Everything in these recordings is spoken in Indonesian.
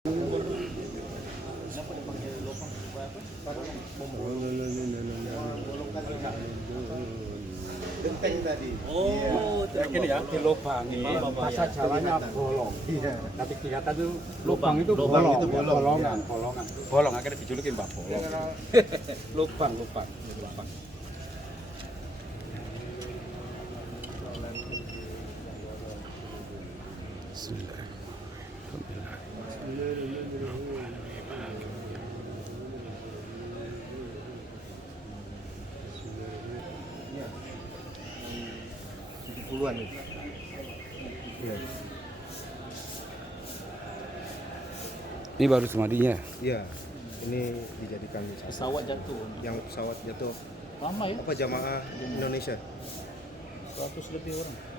Genteng tadi. Oh, ya gini ya, dilubangi. Bahasa Jawanya bolong. Iya. Tapi kelihatan itu lubang itu bolong. Itu bolongan. Bolong akhirnya dijulukin Mbak Bolong. Lubang. Puluhan nih. Iya. Ini baru semadinya. Iya. Ini dijadikan pesawat jatuh. Yang pesawat jatuh. Lama ya? Apa jamaah Indonesia? 100 lebih orang.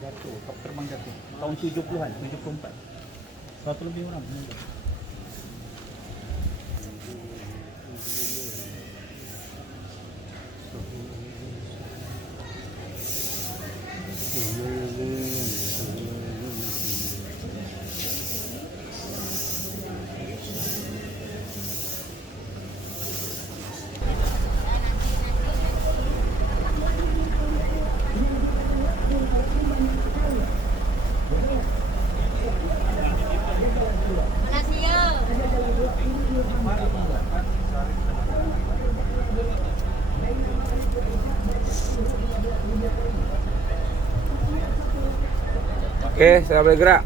Jatuh, terbang jatuh. Tahun 70-an, 74. 100 lebih orang meninggal. Oke, saya bergerak.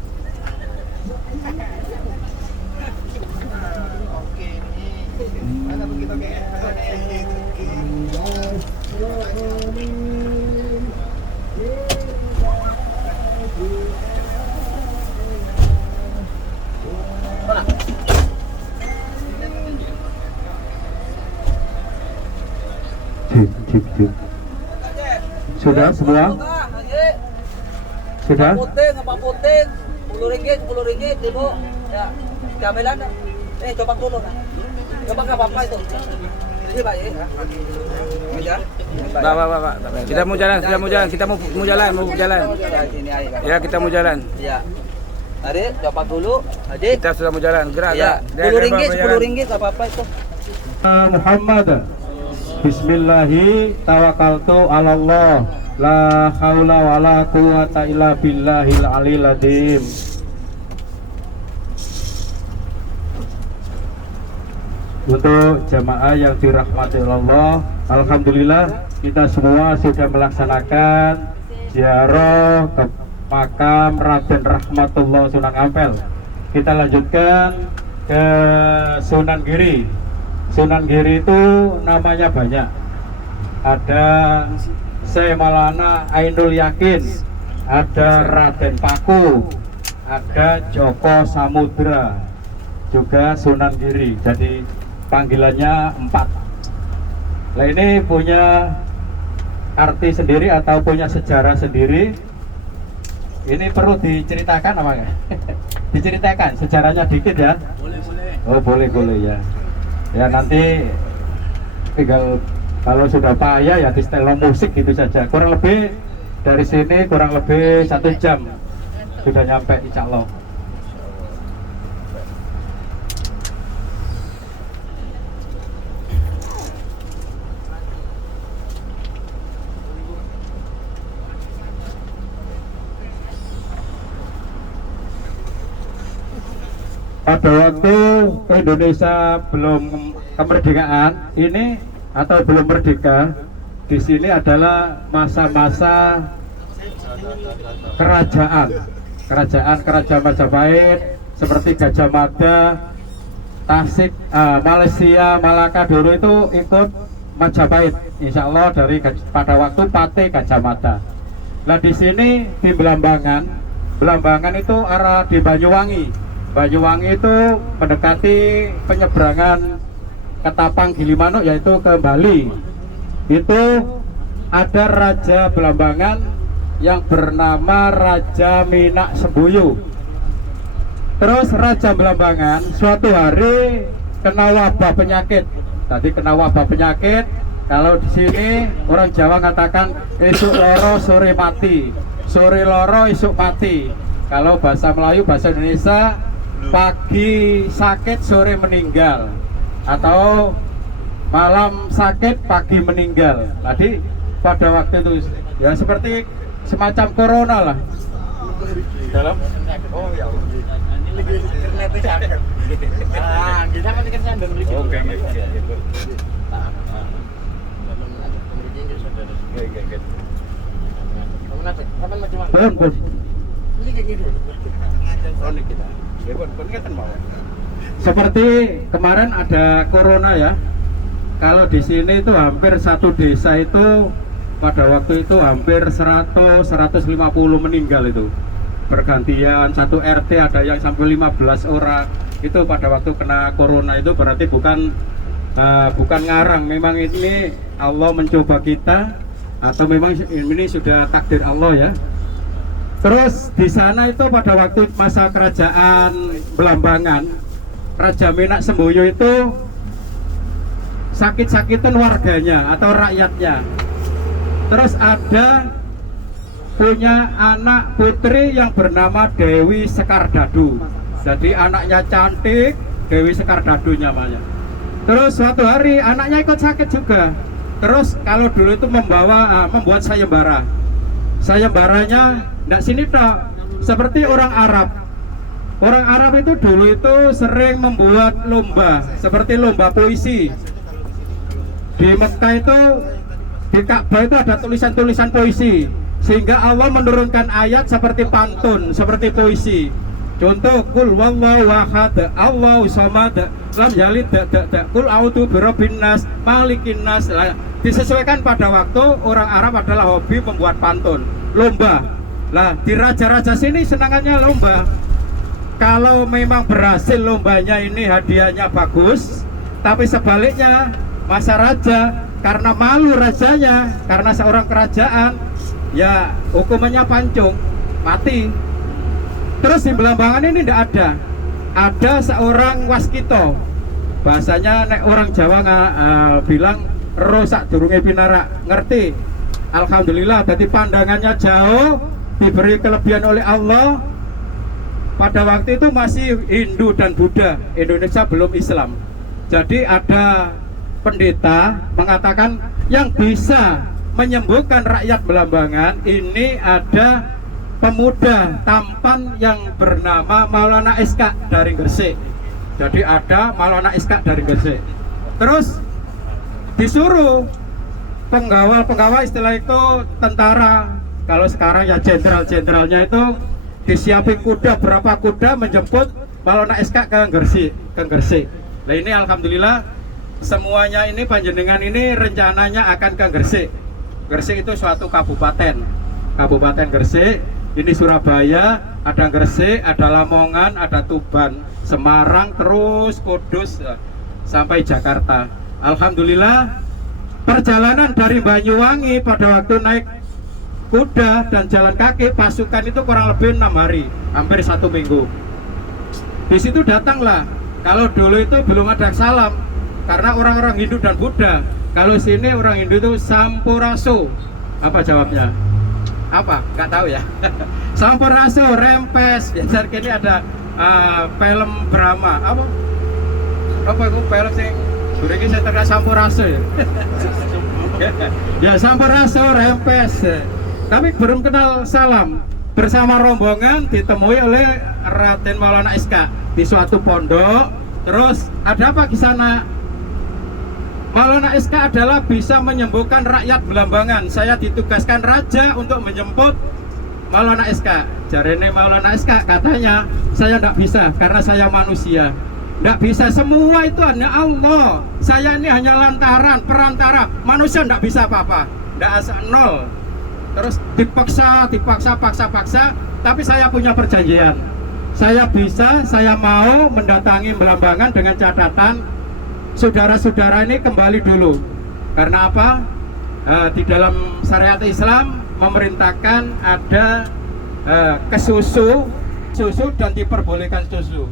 Sudah semua? Sudah? Apa puting, 10 ringgit, Ibu. Ya, gamelan. Coba dulu nah. Coba enggak apa-apa itu. Ini Pak ya. Ya. Pak. Kita mau jalan. Kita mau jalan. Ya, kita mau jalan. Ya. Mari coba dulu. Adik. Kita sudah mau jalan. Gerak. 10 ringgit enggak apa-apa itu. Muhammad. Bismillahi tawakkaltu 'ala Allah. La haula wala quwata illa billahil aliyil azim. Untuk jamaah yang dirahmati Allah, alhamdulillah kita semua sudah melaksanakan ziarah ke makam Raden Rahmatullah Sunan Ampel. Kita lanjutkan ke Sunan Giri. Sunan Giri itu namanya banyak. Ada Syekh Maulana Ainul Yakin, ada Raden Paku, ada Joko Samudra, juga Sunan Giri. Jadi panggilannya 4. Nah, ini punya arti sendiri atau punya sejarah sendiri. Ini perlu diceritakan apa enggak? Diceritakan sejarahnya dikit ya. Oh boleh ya. Ya nanti tinggal kalau sudah payah ya di setel musik gitu saja. Kurang lebih dari sini kurang lebih 1 jam sudah nyampe insya Allah. Pada waktu Indonesia belum kemerdekaan ini atau belum merdeka, di sini adalah masa-masa kerajaan Majapahit seperti Gajah Mada, Tasik, Malaysia, Malaka dulu itu ikut Majapahit, insya Allah pada waktu Pate Gajah Mada. Nah di sini di Belambangan itu arah di Banyuwangi. Banyuwangi itu mendekati penyeberangan Ketapang Gilimanuk yaitu ke Bali. Itu ada Raja Belambangan yang bernama Raja Minak Sembuyu. Terus Raja Belambangan suatu hari kena wabah penyakit. Tadi kena wabah penyakit. Kalau di sini orang Jawa mengatakan esuk loro sore mati, sore loro esuk mati. Kalau bahasa Melayu, bahasa Indonesia, pagi sakit sore meninggal, atau malam sakit pagi meninggal. Tadi pada waktu itu ya seperti semacam corona lah. Dalam oh ya. Seperti kemarin ada corona ya. Kalau di sini itu hampir satu desa itu pada waktu itu hampir 100-150 meninggal itu. Bergantian satu RT ada yang sampai 15 orang. Itu pada waktu kena corona itu berarti bukan ngarang, memang ini Allah mencoba kita atau memang ini sudah takdir Allah ya. Terus di sana itu pada waktu masa kerajaan Belambangan, Raja Minak Sembuyu itu sakit-sakitan warganya atau rakyatnya. Terus ada punya anak putri yang bernama Dewi Sekardadu. Jadi anaknya cantik, Dewi Sekardadu namanya. Terus suatu hari anaknya ikut sakit juga. Terus kalau dulu itu membuat sayembara. Sayembaranya tidak sini tak, seperti orang Arab. Orang Arab itu dulu itu sering membuat lomba, seperti lomba puisi. Di Mekah itu, di Ka'bah itu ada tulisan-tulisan puisi, sehingga Allah menurunkan ayat seperti pantun, seperti puisi. Contoh, kul wallahu ahad, Allahu samad, lam yalid kul a'udzu birabbin nas, malikin nas. Disesuaikan pada waktu orang Arab adalah hobi membuat pantun, lomba. Lah di raja-raja sini senangannya lomba. Kalau memang berhasil lombanya ini hadiahnya bagus, tapi sebaliknya masa raja karena malu rajanya, karena seorang kerajaan, ya hukumannya pancung, mati. Terus di Belambangan ini tidak ada. Ada seorang waskito. Bahasanya nek orang Jawa bilang rosak durunge pinarak, ngerti. Alhamdulillah, jadi pandangannya jauh, diberi kelebihan oleh Allah. Pada waktu itu masih Hindu dan Buddha, Indonesia belum Islam. Jadi ada pendeta mengatakan yang bisa menyembuhkan rakyat Belambangan ini ada pemuda tampan yang bernama Maulana Iskak dari Gresik. Jadi ada Maulana Iskak dari Gresik. Terus disuruh penggawa istilah itu tentara, kalau sekarang ya jenderal-jenderalnya itu disiapin kuda, berapa kuda menjemput Maulana Iskak ke Gresik. Nah ini alhamdulillah semuanya ini panjenengan ini rencananya akan ke Gresik. Gresik itu suatu kabupaten Gresik. Ini Surabaya, ada Gresik, ada Lamongan, ada Tuban, Semarang, terus Kudus sampai Jakarta. Alhamdulillah perjalanan dari Banyuwangi pada waktu naik kuda dan jalan kaki pasukan itu kurang lebih 6 hari, hampir 1 minggu. Di situ datanglah, kalau dulu itu belum ada salam karena orang-orang Hindu dan Buddha. Kalau sini orang Hindu itu Sampuraso. Apa jawabnya? Apa? Nggak tahu ya. Sampuraso, rempes. Biasanya kini ada film Brahma. Apa itu film sing durunge saya terkenal Sampuraso ya. Ya Sampuraso, rempes. Tapi belum kenal salam. Bersama rombongan ditemui oleh Raden Maulana Iskak di suatu pondok. Terus ada apa di sana? Maulana Iskak adalah bisa menyembuhkan rakyat Belambangan. Saya ditugaskan raja untuk menjemput Maulana Iskak. Jarene Maulana Iskak katanya saya tidak bisa karena saya manusia. Tidak bisa, semua itu hanya Allah. Saya ini hanya lantaran, perantara. Manusia tidak bisa apa-apa, tidak asal nol. Terus dipaksa. Tapi saya punya perjanjian. Saya bisa, saya mau mendatangi Belambangan dengan catatan saudara-saudara ini kembali dulu. Karena apa? Di dalam syariat Islam memerintahkan ada kesusu dan diperbolehkan susu.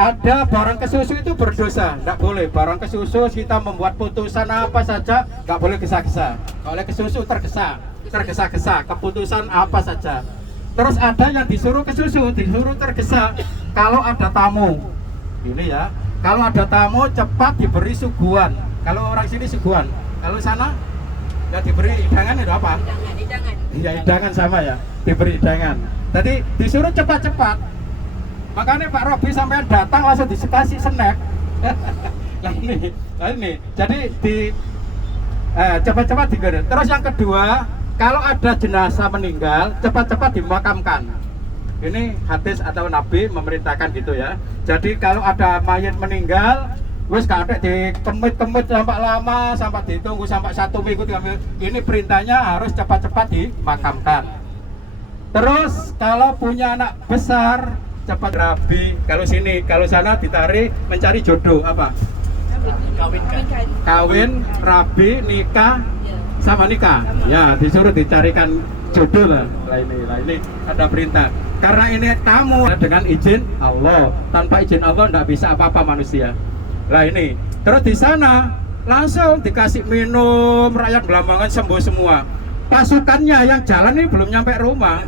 Ada barang kesusu itu berdosa, tidak boleh. Barang kesusu kita membuat putusan apa saja, tidak boleh gesa-gesa. Oleh kesusu tergesa-gesa, keputusan apa saja. Terus ada yang disuruh kesusu, disuruh tergesa. Kalau ada tamu, ini ya. Kalau ada tamu cepat diberi suguhan. Kalau orang sini suguhan, kalau sana ya diberi hidangan itu apa? Hidangan. Iya, hidangan sama ya, diberi hidangan. Jadi disuruh cepat-cepat. Makanya Pak Robi sampai datang langsung dikasih snack. Nah ini, jadi di cepat-cepat digoreng. Terus yang kedua, kalau ada jenazah meninggal, cepat-cepat dimakamkan. Ini hadis atau Nabi memerintahkan gitu ya. Jadi kalau ada mayat meninggal, wes kadek dikemit-kemit sampai lama, sampai ditunggu sampai 1 minggu 3 minggu. Ini perintahnya harus cepat-cepat dimakamkan. Terus kalau punya anak besar, cepat rabi. Kalau sini, kalau sana ditarik mencari jodoh apa? Kawin, rabi, nikah, sama nikah. Ya, disuruh dicarikan jodoh lah. Lah ini ada perintah. Karena ini tamu dengan izin Allah. Tanpa izin Allah tidak bisa apa-apa manusia. Lah ini. Terus di sana langsung dikasih minum, rakyat Belambangan sembuh semua. Pasukannya yang jalan ini belum nyampe rumah.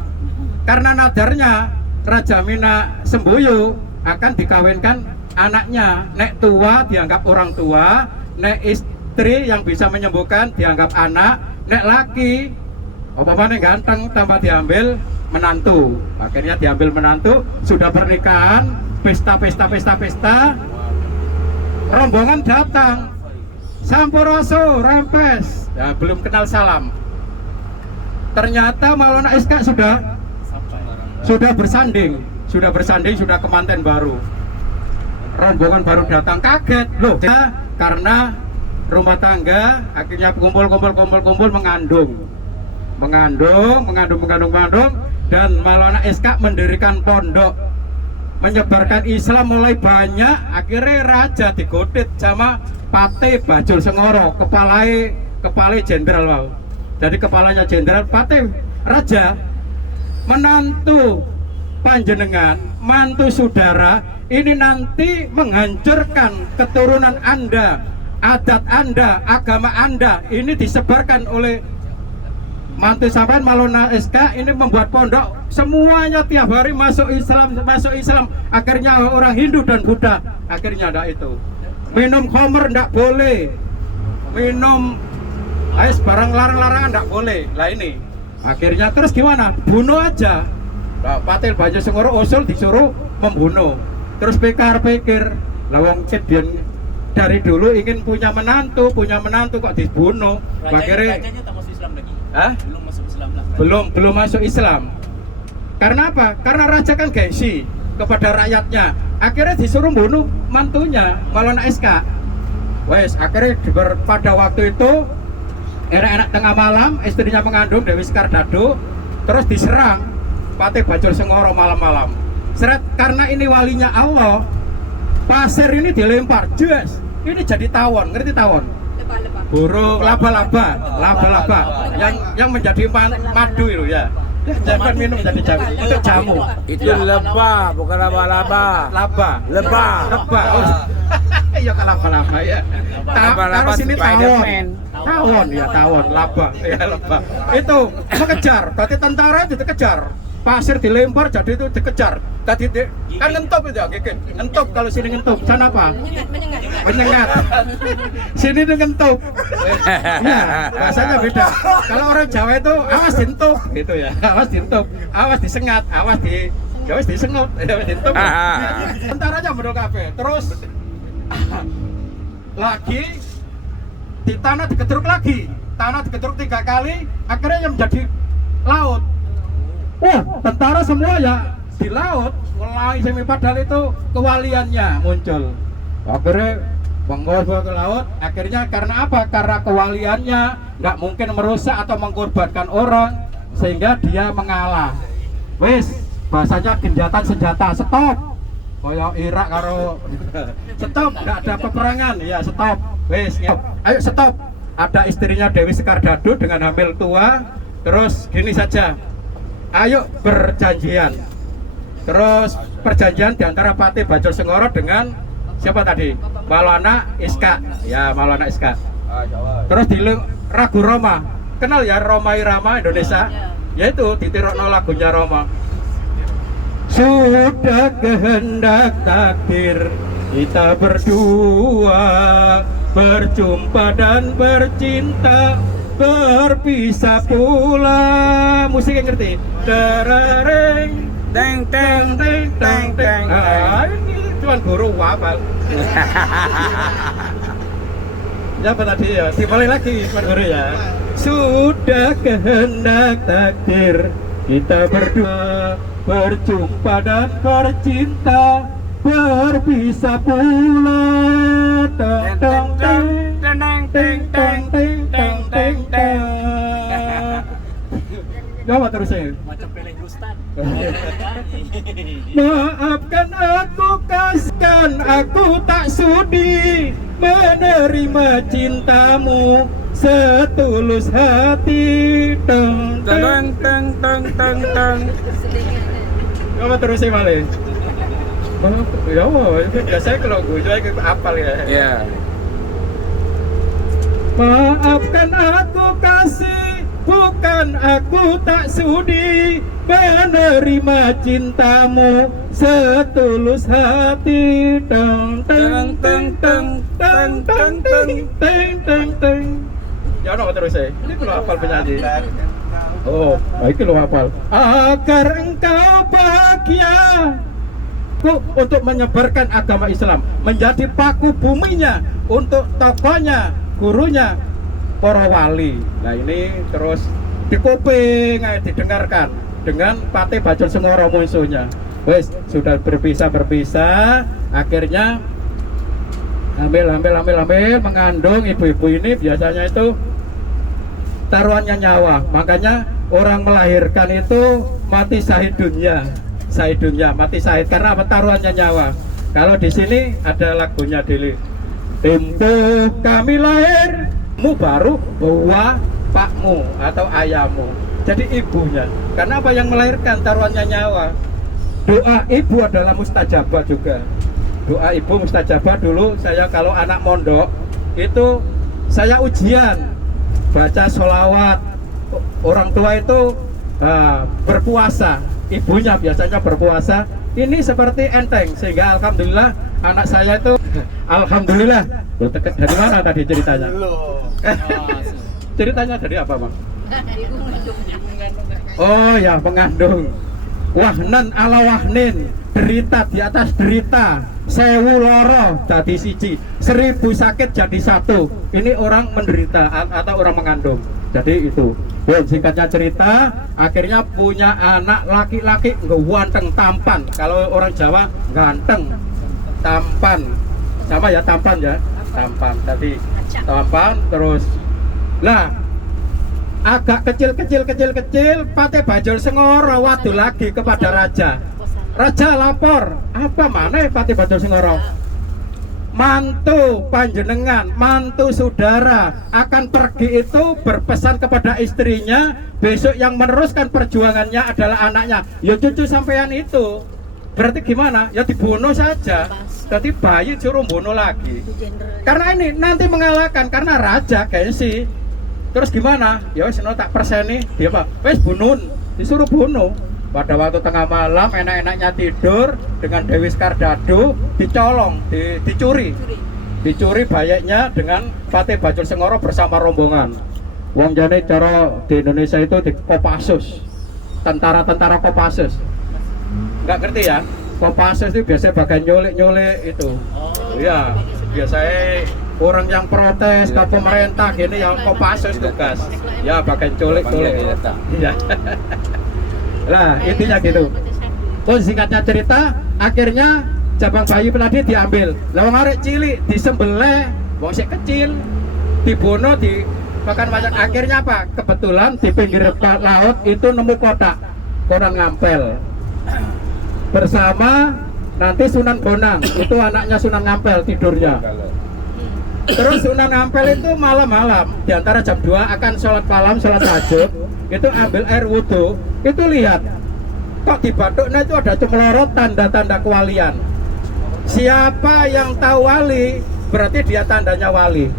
Karena nadarnya Raja Mina Semboyo akan dikawinkan anaknya. Nek tua dianggap orang tua, nek istri yang bisa menyembuhkan dianggap anak, nek laki apa-apa ganteng tanpa diambil menantu. Akhirnya diambil menantu, sudah pernikahan, pesta. Rombongan datang, Sampuraso, Rempes, ya, belum kenal salam. Ternyata Maulana SK sudah bersanding, sudah kemanten baru. Rombongan baru datang, kaget loh, karena rumah tangga akhirnya kumpul mengandung, dan Maulana SK mendirikan pondok, menyebarkan Islam mulai banyak. Akhirnya raja digodit sama Pate Bajul Sengoro, kepala jenderal wow. Jadi kepalanya jenderal Pate raja. Menantu panjenengan, mantu saudara, ini nanti menghancurkan keturunan Anda, adat Anda, agama Anda. Ini disebarkan oleh mantu sampean Maulana SK. Ini membuat pondok, semuanya tiap hari masuk Islam. Akhirnya orang Hindu dan Buddha akhirnya ada itu. Minum khamr ndak boleh, minum barang larang-larangan ndak boleh. Lah ini akhirnya terus gimana? Bunuh aja. Nah, Patil Banyu Sengoro usul disuruh membunuh. Terus pikir, lawang cedian dari dulu ingin punya menantu kok dibunuh. Akhirnya rajanya tak masuk Islam lagi. Hah? Belum masuk Islam lah. Belum masuk Islam. Karena apa? Karena raja kan gengsi kepada rakyatnya. Akhirnya disuruh bunuh mantunya, Maulana SK. Wes, akhirnya pada waktu itu enak-enak tengah malam, istrinya mengandung Dewi Skardado, terus diserang Pate Bajul Sengoro malam-malam. Seret, karena ini walinya Allah, pasir ini dilempar, yes, ini jadi tawon, ngerti tawon? Burung laba-laba yang menjadi madu itu ya. Jangan minum jadi jamu, untuk jamu. Itu lebah, bukan laba-laba. Lebah. Iya kalau laba-laba ya. Kalau sini tawon, laba. Itu mengejar, berarti tentara itu dikejar. Pasir dilempar jadi itu dikejar. Tadi kan ngentup itu, ngentup. Kalau sini ngentup, sana apa? Menyengat. Sini itu ngentup. Iya, bahasanya beda. Kalau orang Jawa itu awas dientup, gitu ya. Awas dientup, awas disengat, awas disengut, dientup. Tentaranya bener kabeh. Terus lagi di tanah digedruk lagi. Tanah digedruk 3 kali, akhirnya yang menjadi laut. Tentara semua ya di laut. mulai semi padahal itu kewaliannya muncul. Akhirnya menggosok ke laut. Akhirnya karena apa? Karena kewaliannya nggak mungkin merusak atau mengkorbankan orang, sehingga dia mengalah. Wis, bahasanya genjatan senjata, stop. Koyo Irak karo stop, nggak ada peperangan. Ya stop. Wis, ayo stop. Ada istrinya Dewi Sekardado dengan hamil tua. Terus gini saja, ayo berjanjian. Terus perjanjian diantara Patih Bajulsengoro dengan siapa tadi? Maulana Iska. Ya, Maulana Iska. Terus di Ragu Roma, kenal ya Roma Irama Indonesia? Yaitu ditirokno lagunya Roma. Sudah kehendak takdir kita berdua berjumpa dan bercinta, berpisah pula. Musik yang ngerti? Tereng, Teng teng teng teng teng. Ini cuman guru hafal. Ya apa tadi ya? Dimulai lagi cuman guru ya. Sudah kehendak takdir kita berdua berjumpa dan bercinta, berpisah pula. Teng teng teng teng teng teng teng teng teng. Gawat terusnya. Macam Peleh Rustan. Maafkan aku, kasihkan aku tak sudi menerima cintamu setulus hati. Teng Teng teng teng teng teng. Gawat terusnya malah. Ya biasanya kalau gue juga apal ya. Ya. Maafkan aku kasih, bukan aku tak sudi menerima cintamu setulus hati. Teng teng teng teng teng teng teng teng teng teng. Ya no terus saya. Ini kalau hafal penyanyi. Oh, baik kalau hafal. Agar engkau bahagia untuk menyebarkan agama Islam, menjadi paku buminya untuk tokohnya, gurunya, para wali. Nah ini terus dikuping, didengarkan dengan Patih Bajulsengoro musuhnya. Wes sudah berpisah, akhirnya hamil, mengandung. Ibu-ibu ini biasanya itu taruhannya nyawa, makanya orang melahirkan itu mati syahid dunia, mati syahid karena apa? Taruhannya nyawa. Kalau di sini ada lagunya Dili. Tempo kami lahir, mu baru bawa pakmu atau ayahmu. Jadi ibunya. Karena apa? Yang melahirkan taruhannya nyawa. Doa ibu adalah mustajabah juga. Doa ibu mustajabah. Dulu saya kalau anak mondok itu saya ujian baca sholawat. Orang tua itu berpuasa. Ibunya biasanya berpuasa. Ini seperti enteng, sehingga alhamdulillah anak saya itu alhamdulillah. Dari mana tadi ceritanya? Ceritanya dari apa, Bang? Oh ya, mengandung. Wahnan ala wahnin, derita di atas derita, 1000 loro jadi siji, 1000 sakit jadi satu. Ini orang menderita atau orang mengandung. Jadi itu. Dan singkatnya cerita, akhirnya punya anak laki-laki ganteng tampan. Kalau orang Jawa ganteng, tampan, sama ya tampan ya, tampan. Tadi tampan terus. Lah, agak kecil. Patih Bajulsengoro wadu lagi kepada raja. Raja lapor, apa mana Patih Bajulsengoro? Mantu panjenengan, mantu saudara akan pergi itu berpesan kepada istrinya, besok yang meneruskan perjuangannya adalah anaknya. Ya cucu sampean itu. Berarti gimana? Ya dibunuh saja. Jadi bayi suruh bunuh lagi. Karena ini nanti mengalahkan karena raja gengsi. Terus gimana? Ya wis tak perseni, dia apa? Wis bunuh, disuruh bunuh. Pada waktu tengah malam enak-enaknya tidur dengan Dewi Sekardado dicolong, dicuri bayinya dengan Patih Bajulsengoro bersama rombongan. Wong jane cara di Indonesia itu di Kopassus, tentara Kopassus. Nggak ngerti ya? Kopassus itu biasanya bagian nyulik itu. Iya, biasanya orang yang protes ke pemerintah gini yang Kopassus tugas. Ya bagian culik. Iya. Lah intinya gitu. Singkatnya cerita, akhirnya cabang bayi tadi diambil. Lah wong arek cilik disembelih, wong sik kecil dibunuh di makan macan. Akhirnya apa? Kebetulan di pinggir laut itu nemu kotak ngampel bersama nanti Sunan Bonang, itu anaknya Sunan Ngampel tidurnya. Terus Sunan Ngampel itu malam-malam di antara jam 2 akan sholat malam, sholat tahajud, itu ambil air wudhu, itu lihat kok di batuknya itu ada cemlorot tanda-tanda kewalian. Siapa yang tahu wali berarti dia tandanya wali.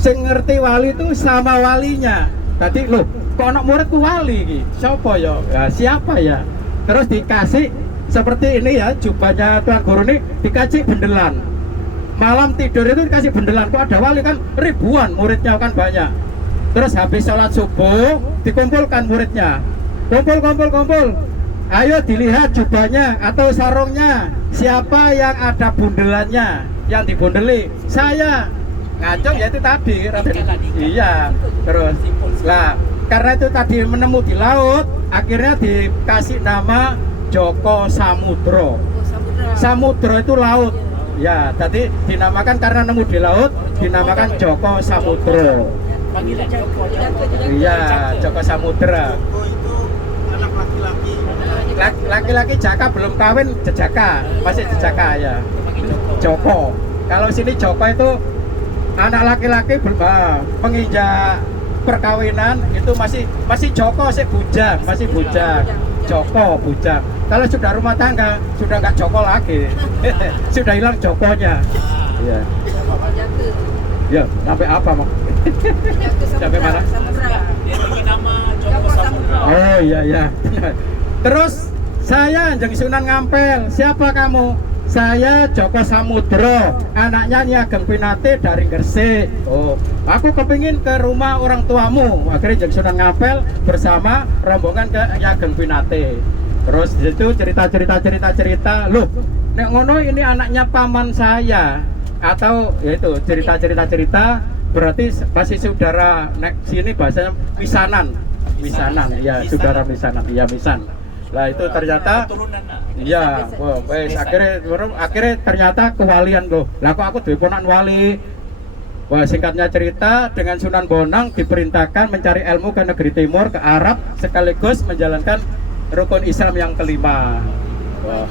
Sing ngerti wali itu sama walinya. Tadi loh, kok anak muridku wali iki? Siapa ya? Ya siapa ya? Terus dikasih seperti ini ya, jubahnya Tuan Guru ini dikasih bendelan. Malam tidur itu dikasih bendelan. Kok ada wali kan ribuan muridnya kan banyak. Terus habis sholat subuh dikumpulkan muridnya. Kumpul. Ayo dilihat jubahnya atau sarungnya. Siapa yang ada bundelannya? Yang dibundeli saya. Ngacung ya itu tadi, iya. Terus lah karena itu tadi menemu di laut, akhirnya dikasih nama Joko Samudro. Samudro itu laut. Ya, tadi dinamakan karena nemu di laut, dinamakan Joko Samudro. Iya, Joko Samudra. Laki-laki Jaka belum kawin, Jejaka, masih Jejaka ya. Joko. Kalau sini Joko itu anak laki-laki penginjak perkawinan itu masih Joko, masih bujang. Joko bujang. Kalau sudah rumah tangga sudah nggak Joko lagi, sudah hilang Jokonya. Iya. Ya, sampai apa mak? Sampai mana? Oh iya. Terus saya Anjeng Sunan Ngampel. Siapa kamu? Saya Joko Samudro, anaknya Nyi Ageng Pinate dari Gresik. Oh, aku kepingin ke rumah orang tuamu. Akhirnya Anjeng Sunan Ngampel bersama rombongan ke Nyi Ageng Pinate. Terus itu cerita. Loh, nek ngono ini anaknya paman saya. Atau yaitu cerita berarti masih saudara. Nek sini bahasanya misanan, ya saudara misanan, ya misan. Lah itu ternyata iya, akhirnya ternyata kewalian loh. Lah kok aku duwe ponakan wali. Wah, singkatnya cerita, dengan Sunan Bonang diperintahkan mencari ilmu ke negeri timur, ke Arab, sekaligus menjalankan rukun Islam yang kelima. Wah,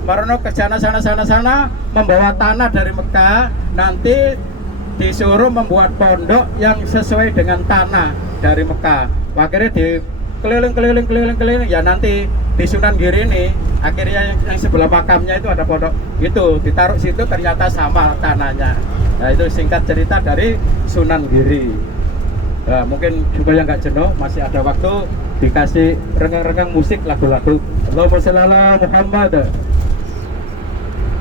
Marono ke sana membawa tanah dari Mekah, nanti disuruh membuat pondok yang sesuai dengan tanah dari Mekah. Akhirnya di keliling ya, nanti di Sunan Giri ini akhirnya yang sebelah makamnya itu ada pondok itu, ditaruh situ ternyata sama tanahnya. Nah itu singkat cerita dari Sunan Giri. Nah, mungkin supaya nggak jenuh, masih ada waktu dikasih renggang-renggang musik lagu-lagu. Allahumma sholli ala Muhammad.